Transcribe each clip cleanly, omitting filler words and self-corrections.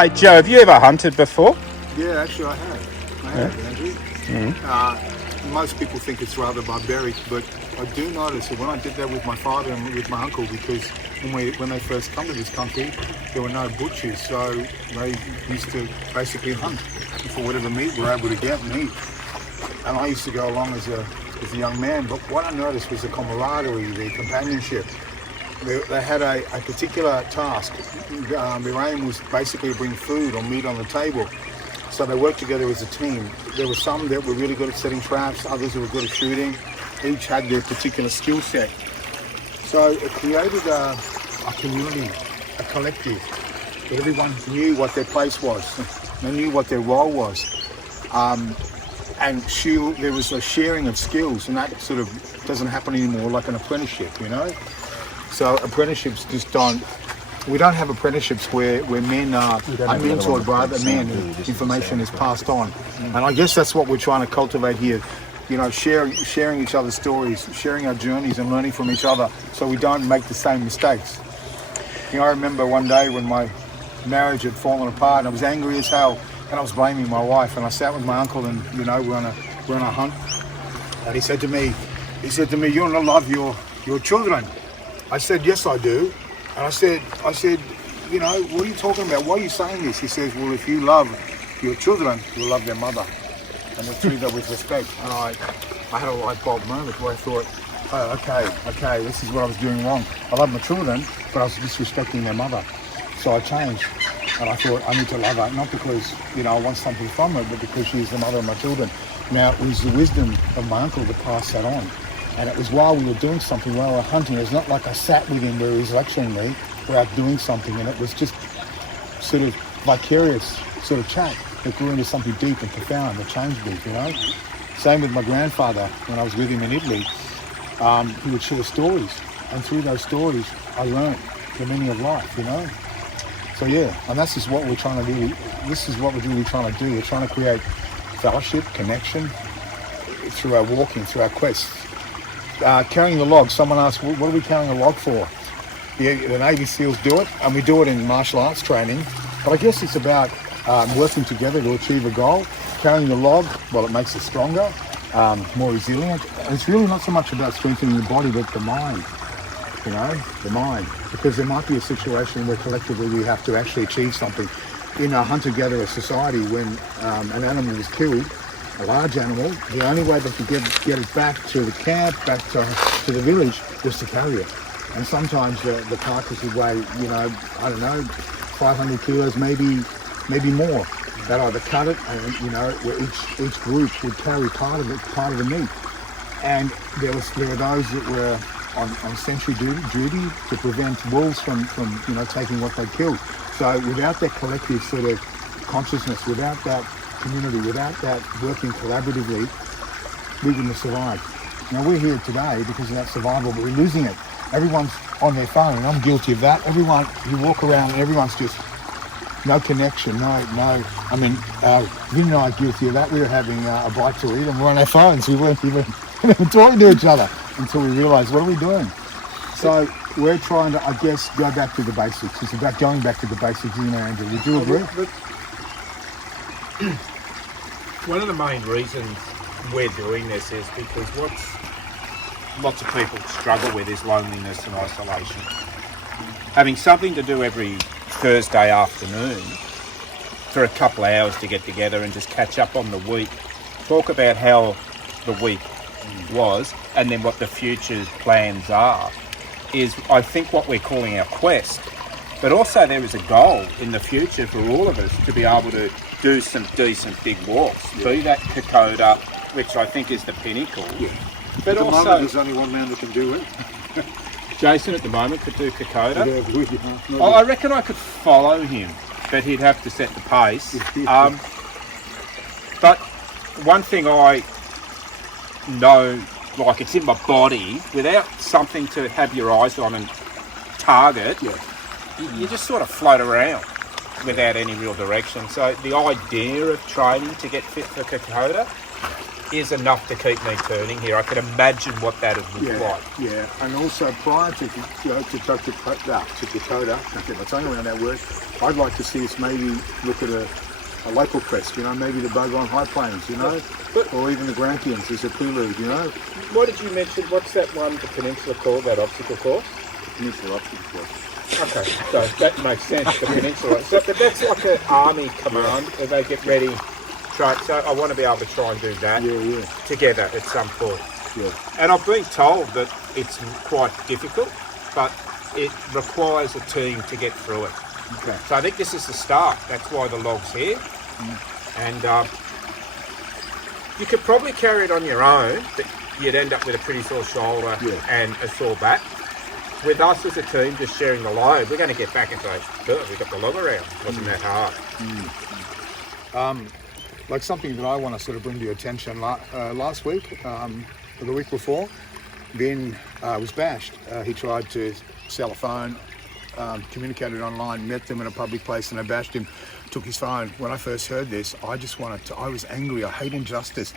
Hey Joe, have you ever hunted before? Yeah, actually I have, Andrew. Most people think it's rather barbaric, but I do notice that when I did that with my father and with my uncle, because when they first come to this country, there were no butchers, so they used to basically hunt for whatever meat we were able to get and eat. And I used to go along as a young man, but what I noticed was the camaraderie, the companionship. They had a particular task. Their aim was basically to bring food or meat on the table. So they worked together as a team. There were some that were really good at setting traps, others who were good at shooting. Each had their particular skill set. So it created a community, a collective. Everyone knew what their place was. They knew what their role was. And there was a sharing of skills, and that sort of doesn't happen anymore like an apprenticeship, you know? So apprenticeships we don't have apprenticeships where men are mentored by other men and information is passed on. And I guess that's what we're trying to cultivate here. You know, sharing each other's stories, sharing our journeys and learning from each other so we don't make the same mistakes. You know, I remember one day when my marriage had fallen apart and I was angry as hell and I was blaming my wife, and I sat with my uncle and, you know, we're on a hunt. And he said to me, you don't love your children. I said, yes, I do. And I said, you know, what are you talking about? Why are you saying this? He says, well, if you love your children, you'll love their mother. And they treat her with respect. And I had a light bulb moment where I thought, oh, okay, this is what I was doing wrong. I love my children, but I was disrespecting their mother. So I changed. And I thought, I need to love her, not because, you know, I want something from her, but because she's the mother of my children. Now, it was the wisdom of my uncle to pass that on. And it was while we were doing something, while we were hunting. It's not like I sat with him where he was lecturing me. We're out doing something, and it was just sort of vicarious sort of chat that grew into something deep and profound that changed me, you know? Same with my grandfather. When I was with him in Italy, he would share stories. And through those stories, I learned the meaning of life, you know? So yeah, and that's just what we're trying to do. This is what we're really trying to do. We're trying to create fellowship, connection through our walking, through our quests. Carrying the log, someone asked, what are we carrying a log for? The Navy SEALs do it, and we do it in martial arts training. But I guess it's about working together to achieve a goal. Carrying the log, well, it makes us stronger, more resilient. And it's really not so much about strengthening the body, but the mind, you know, the mind. Because there might be a situation where collectively we have to actually achieve something. In a hunter-gatherer society, when an animal is killed, a large animal, the only way they could get it back to the camp, back to the village, was to carry it. And sometimes the carcass would weigh, you know, I don't know, 500 kilos, maybe more. They'd either cut it, and, you know, where each group would carry part of the meat. And there were those that were on sentry duty to prevent wolves from you know, taking what they killed. So without that collective sort of consciousness, without that community, without that working collaboratively, we wouldn't have survived. Now we're here today because of that survival, but we're losing it. Everyone's on their phone, and I'm guilty of that. Everyone, you walk around and everyone's just no connection, no. I mean, Vin and I are guilty of that. We were having a bite to eat and we're on our phones. We weren't even talking to each other until we realised, what are we doing? So we're trying to, I guess, go back to the basics. It's about going back to the basics, you know, Andrew. Would you agree? One of the main reasons we're doing this is because lots of people struggle with is loneliness and isolation. Having something to do every Thursday afternoon for a couple of hours to get together and just catch up on the week, talk about how the week was and then what the future plans are, is I think what we're calling our quest. But also there is a goal in the future for all of us to be able to do some decent big walks, be that Kokoda, which I think is the pinnacle. Yeah. But at the moment there's only one man that can do it. Jason at the moment could do Kokoda. I reckon I could follow him, but he'd have to set the pace. But one thing I know, like it's in my body, without something to have your eyes on and target, you just sort of float around without any real direction. So the idea of training to get fit for Kokoda is enough to keep me turning here. I can imagine what that would look like. Yeah, and also prior to Dakota, I can't get my tongue around that word, I'd like to see us maybe look at a local crest, you know, maybe the Bogon High Plains, you know, or even the Grampians as a prelude, you know. What did you mention? What's that one, the peninsula called, that obstacle course? Peninsula obstacle course. Okay, so that makes sense, the peninsula. So that's like an army command where they get ready. Try, so I want to be able to try and do that together at some point. Yeah. And I've been told that it's quite difficult, but it requires a team to get through it. Okay. So I think this is the start. That's why the log's here. And you could probably carry it on your own, but you'd end up with a pretty sore shoulder and a sore back. With us as a team just sharing the load, we're going to get back and say, good, we got the log around. It wasn't that hard. Like something that I want to sort of bring to your attention last week, or the week before, Ben was bashed. He tried to sell a phone, communicated online, met them in a public place, and they bashed him, took his phone. When I first heard this, I was angry. I hate injustice.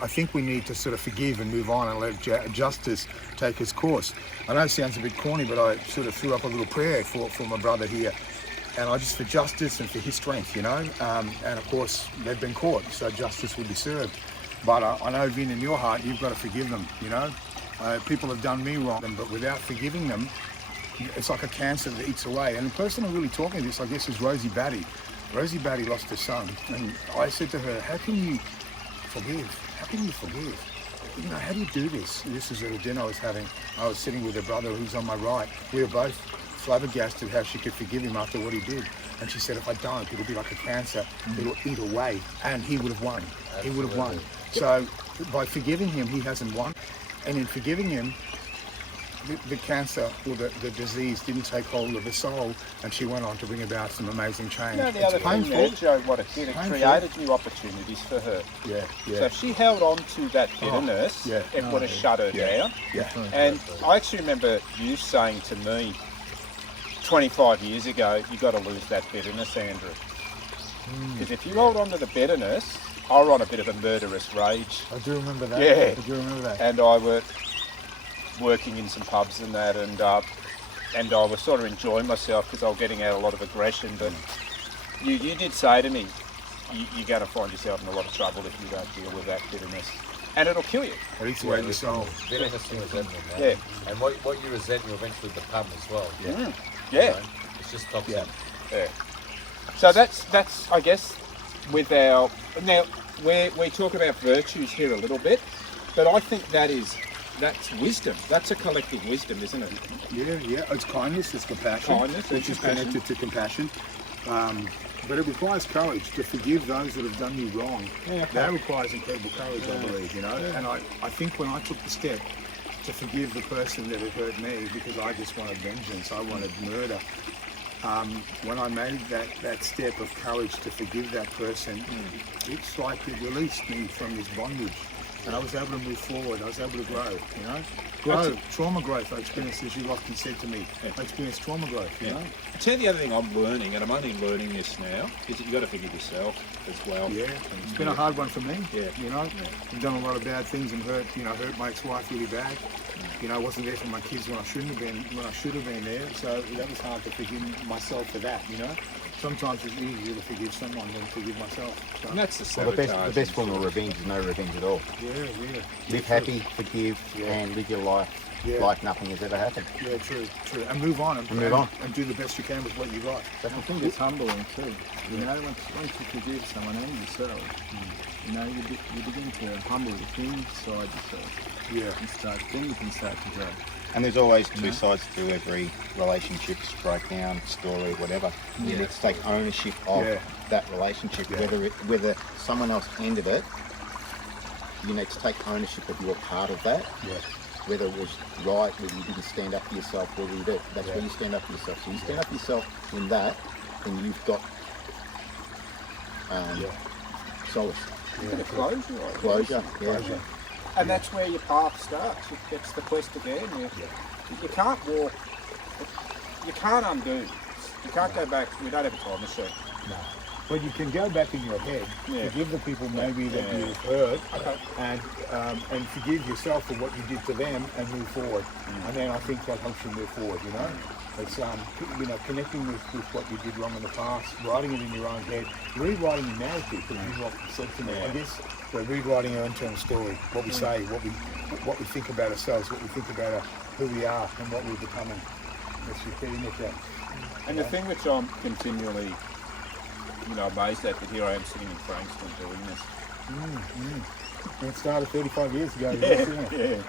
I think we need to sort of forgive and move on and let justice take its course. I know it sounds a bit corny, but I sort of threw up a little prayer for my brother here. And I just for justice and for his strength, you know. And of course, they've been caught, so justice will be served. But I know, Vin, in your heart, you've got to forgive them, you know. People have done me wrong, but without forgiving them, it's like a cancer that eats away. And the person I'm really talking to this, I guess, is Rosie Batty. Rosie Batty lost her son. And I said to her, how can you forgive? How can you forgive? You know, how do you do this? This is at a dinner I was having. I was sitting with her brother who's on my right. We were both flabbergasted how she could forgive him after what he did. And she said, if I don't, it'll be like a cancer. It'll eat away. And he would have won. Absolutely. He would have won. So by forgiving him, he hasn't won. And in forgiving him, the cancer or the disease didn't take hold of the soul, and she went on to bring about some amazing change. You know, the other thing there, Joe, what it did, it created new opportunities for her. Yeah. So if she held on to that bitterness, it would have shut her down. Yeah. And I actually remember you saying to me 25 years ago, you got to lose that bitterness, Andrew. Because if you hold on to the bitterness, I was on a bit of a murderous rage. I do remember that. Yeah. I do remember that. And I was working in some pubs and that, and I was sort of enjoying myself because I was getting out a lot of aggression. But you did say to me, you're going to find yourself in a lot of trouble if you don't deal with that bitterness. And it'll kill you. It eats away your soul. Bitterness and resentment, man. Yeah. And what you resent, you eventually become as well. Yeah. You know? It's just toxic. Yeah. So that's I guess with our now we talk about virtues here a little bit, but I think that's wisdom. That's a collective wisdom, isn't it? Yeah. It's kindness, it's compassion, which is connected to compassion. But it requires courage to forgive those that have done you wrong. Yeah. That requires incredible courage, I believe, you know. And I think when I took the step to forgive the person that had hurt me, because I just wanted vengeance, I wanted murder. When I made that step of courage to forgive that person, it's like it released me from this bondage. And I was able to move forward. I was able to grow, you know. Trauma growth, I experienced, as you often said to me. I experienced trauma growth, you know. I tell you the other thing I'm learning, and I'm only learning this now, is that you've got to forgive yourself as well. Yeah, it's been a hard one for me. Yeah. You know, I've done a lot of bad things and hurt my ex-wife really bad. You know, I wasn't there for my kids when I should have been there. So that was hard to forgive myself for that, you know. Sometimes it's easier to forgive someone than to forgive myself. So. And that's the Well, sabotage. the best form of revenge is no revenge at all. Yeah. Live happy, forgive, and live your life like nothing has ever happened. Yeah, true. And move on. And move on. And do the best you can with what you got. I think it's humbling too. You know, once you forgive someone and yourself, you know, you begin to humble within inside yourself. Yeah. Then you can start to grow. And there's always two sides to every relationship, breakdown, story, whatever. You need to take ownership of that relationship, whether someone else ended it. You need to take ownership of your part of that. Yeah. Whether it was right, whether you didn't stand up for yourself, whether you did. That's where you stand up for yourself. So you stand up for yourself in that, and you've got solace. Bit of closure. Closure. Yeah. And that's where your path starts. It's the quest again. You can't walk. You can't undo. You can't go back. We don't have a time machine. No. But you can go back in your head, Yeah. forgive the people maybe that you've hurt, and forgive yourself for what you did to them, and move forward. And then I think that helps you move forward. You know, it's connecting with what you did wrong in the past, writing it in your own head, rewriting your narrative. Because you what you said to me. I guess we're rewriting our internal story. What we say, what we think about ourselves, what we think about who we are, and what we're becoming. That's pretty much that. And the thing which I'm continually, amazed at, that here I am sitting in Frankston doing this. And it started 35 years ago. Yeah.